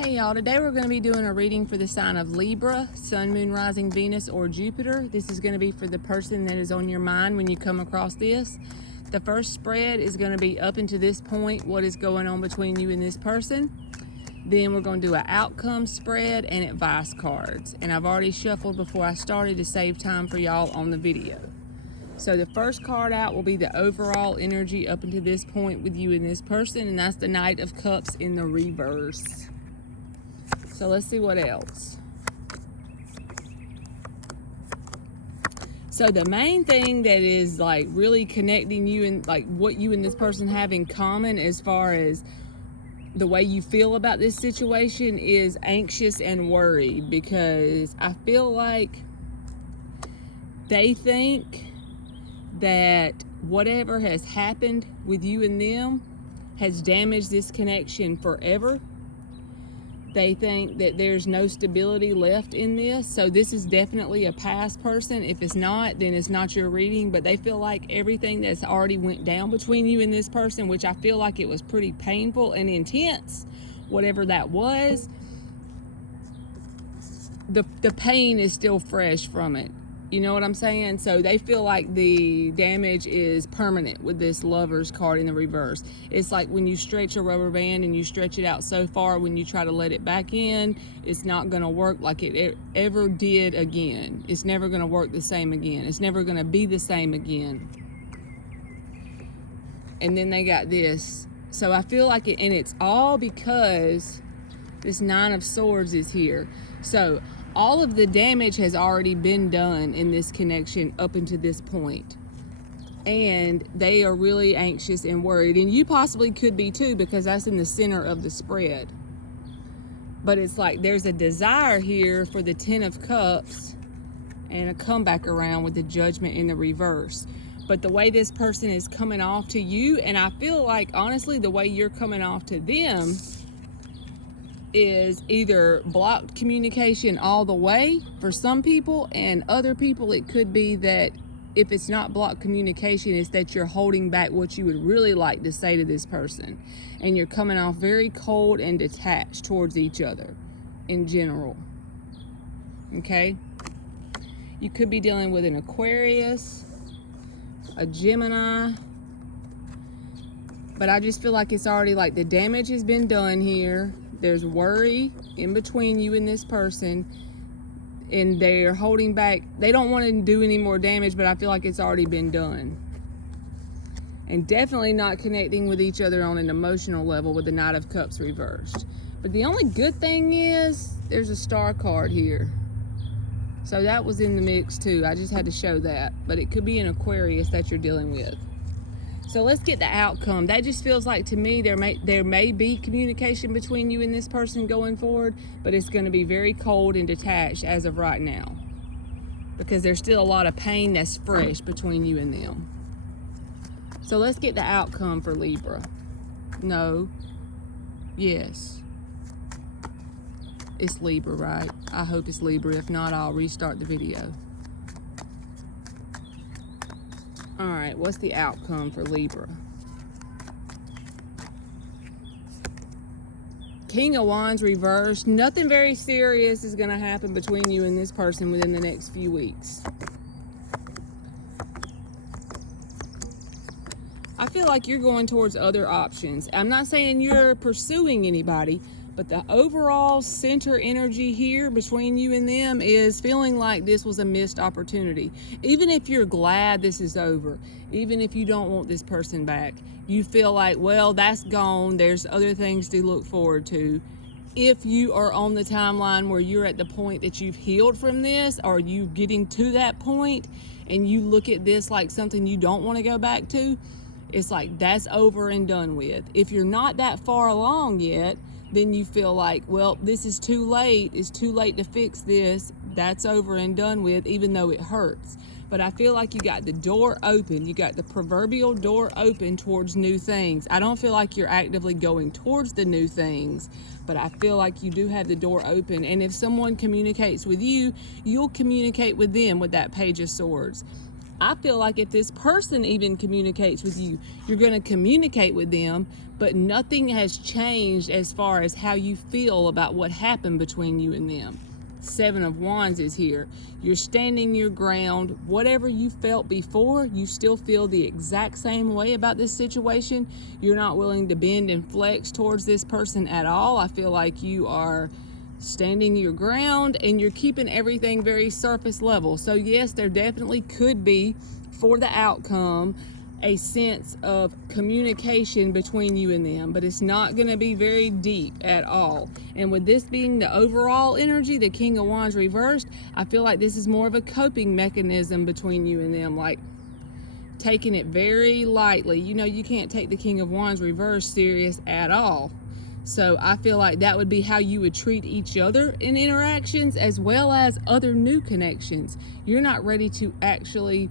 Hey y'all, today we're going to be doing a reading for the sign of Libra, Sun, Moon, Rising, Venus, or Jupiter. This is going to be for the person that is on your mind when you come across this. The first spread is going to be up into this point, what is going on between you and this person. Then we're going to do an outcome spread and advice cards. And I've already shuffled before I started to save time for y'all on the video. So the first card out will be the overall energy up into this point with you and this person, and that's the Knight of Cups in the reverse. So let's see what else. So the main thing that is like really connecting you and like what you and this person have in common as far as the way you feel about this situation is anxious and worried, because I feel like they think that whatever has happened with you and them has damaged this connection forever. They think that there's no stability left in this. So this is definitely a past person. If it's not, then it's not your reading. But they feel like everything that's already went down between you and this person, which I feel like it was pretty painful and intense, whatever that was, the pain is still fresh from it. You know what I'm saying? So they feel like the damage is permanent with this Lovers card in the reverse. It's like when you stretch a rubber band and you stretch it out so far, when you try to let it back in, it's not going to work like it ever did again. It's never going to work the same again. It's never going to be the same again. And then they got this. So I feel like it, and it's all because this Nine of Swords is here. So all of the damage has already been done in this connection up until this point. And they are really anxious and worried. And you possibly could be too, because that's in the center of the spread. But it's like there's a desire here for the Ten of Cups and a comeback around with the Judgment in the reverse. But the way this person is coming off to you, and I feel like honestly the way you're coming off to them, is either blocked communication all the way for some people, and other people it could be that if it's not blocked communication, it's that you're holding back what you would really like to say to this person, and you're coming off very cold and detached towards each other in general. Okay, you could be dealing with an Aquarius, a Gemini, but I just feel like it's already like the damage has been done here. There's worry in between you and this person, and they're holding back. They don't want to do any more damage, but I feel like it's already been done. And definitely not connecting with each other on an emotional level with the Knight of Cups reversed. But the only good thing is there's a Star card here. So that was in the mix too. I just had to show that. But it could be an Aquarius that you're dealing with. So let's get the outcome. That just feels like to me there may be communication between you and this person going forward, but it's going to be very cold and detached as of right now, because there's still a lot of pain that's fresh between you and them. So let's get the outcome for Libra. No. Yes. It's Libra, right? I hope it's Libra. If not, I'll restart the video. All right, what's the outcome for Libra? King of Wands reversed. Nothing very serious is going to happen between you and this person within the next few weeks. I feel like you're going towards other options. I'm not saying you're pursuing anybody, but the overall center energy here between you and them is feeling like this was a missed opportunity. Even if you're glad this is over, even if you don't want this person back, you feel like, well, that's gone. There's other things to look forward to. If you are on the timeline where you're at the point that you've healed from this, or you getting to that point, and you look at this like something you don't want to go back to, it's like that's over and done with. If you're not that far along yet, then you feel like, well, this is too late. It's too late to fix this. That's over and done with, even though it hurts. But I feel like you got the door open. You got the proverbial door open towards new things. I don't feel like you're actively going towards the new things, but I feel like you do have the door open. And if someone communicates with you, you'll communicate with them with that Page of Swords. I feel like if this person even communicates with you, you're going to communicate with them, but nothing has changed as far as how you feel about what happened between you and them. Seven of Wands is here. You're standing your ground. Whatever you felt before, you still feel the exact same way about this situation. You're not willing to bend and flex towards this person at all. I feel like you are standing your ground and you're keeping everything very surface level. So yes, there definitely could be, for the outcome, a sense of communication between you and them, but it's not going to be very deep at all. And with this being the overall energy, the King of Wands reversed, I feel like this is more of a coping mechanism between you and them, like taking it very lightly. You know, you can't take the King of Wands reversed serious at all. So I feel like that would be how you would treat each other in interactions, as well as other new connections. You're not ready to actually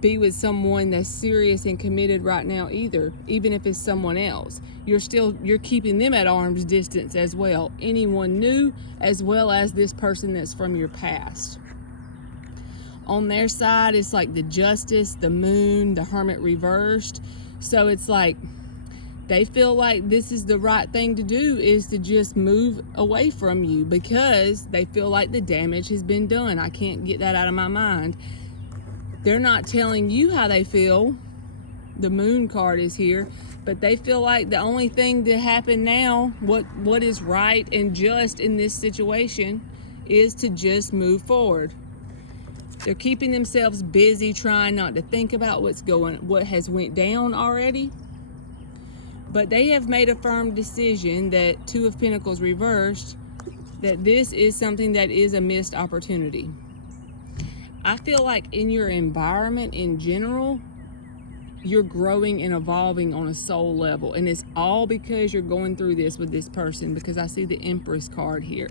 be with someone that's serious and committed right now either, even if it's someone else. You're keeping them at arm's distance as well. Anyone new, as well as this person that's from your past. On their side, it's like the Justice, the Moon, the Hermit reversed. So it's like they feel like this is the right thing to do, is to just move away from you, because they feel like the damage has been done. I can't get that out of my mind. They're not telling you how they feel. The Moon card is here, but they feel like the only thing to happen now, what is right and just in this situation, is to just move forward. They're keeping themselves busy, trying not to think about what has went down already. But they have made a firm decision that Two of Pentacles reversed, that this is something that is a missed opportunity. I feel like in your environment in general, you're growing and evolving on a soul level. And it's all because you're going through this with this person, because I see the Empress card here.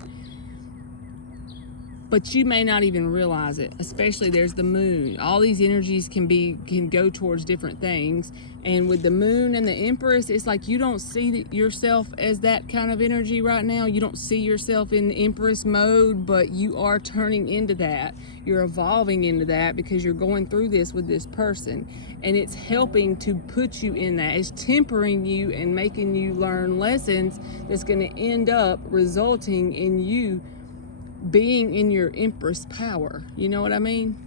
But you may not even realize it, especially there's the Moon. All these energies can go towards different things. And with the Moon and the Empress, it's like you don't see yourself as that kind of energy right now. You don't see yourself in Empress mode, but you are turning into that. You're evolving into that because you're going through this with this person. And it's helping to put you in that. It's tempering you and making you learn lessons that's going to end up resulting in you being in your Empress power. You know what I mean?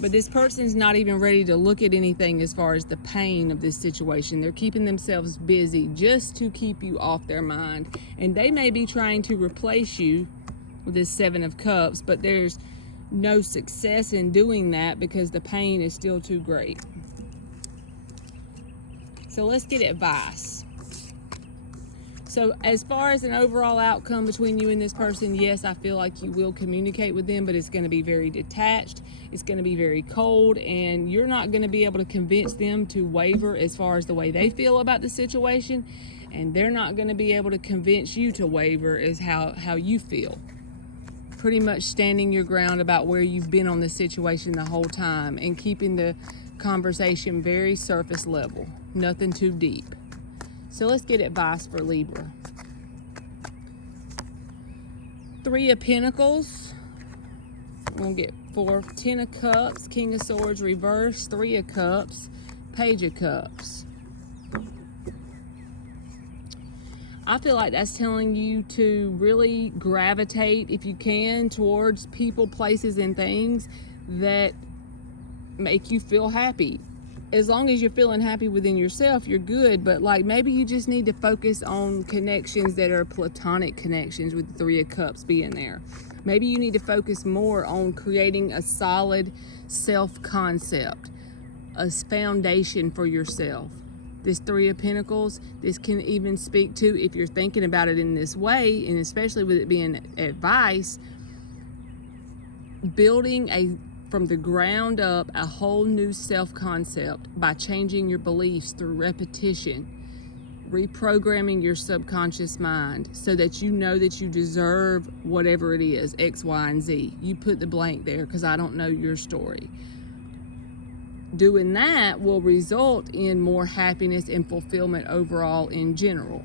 But this person's not even ready to look at anything as far as the pain of this situation. They're keeping themselves busy just to keep you off their mind. And they may be trying to replace you with this Seven of Cups, but there's no success in doing that because the pain is still too great. So let's get advice. So as far as an overall outcome between you and this person, yes, I feel like you will communicate with them, but it's going to be very detached. It's going to be very cold, and you're not going to be able to convince them to waver as far as the way they feel about the situation, and they're not going to be able to convince you to waver as how you feel. Pretty much standing your ground about where you've been on the situation the whole time and keeping the conversation very surface level, nothing too deep. So let's get advice for Libra. Three of Pentacles. We're going to get 4, 10 of Cups, King of Swords reversed, 3 of Cups, Page of Cups. I feel like that's telling you to really gravitate, if you can, towards people, places, and things that make you feel happy. As long as you're feeling happy within yourself, you're good. But like maybe you just need to focus on connections that are platonic connections, with the 3 of Cups being there. Maybe you need to focus more on creating a solid self-concept, a foundation for yourself. This 3 of Pentacles, this can even speak to, if you're thinking about it in this way, and especially with it being advice, building from the ground up a whole new self-concept by changing your beliefs through repetition, reprogramming your subconscious mind so that you know that you deserve whatever it is, X, Y, and Z. You put the blank there because I don't know your story. Doing that will result in more happiness and fulfillment overall in general.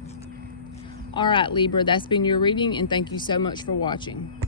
All right, Libra, that's been your reading, and thank you so much for watching.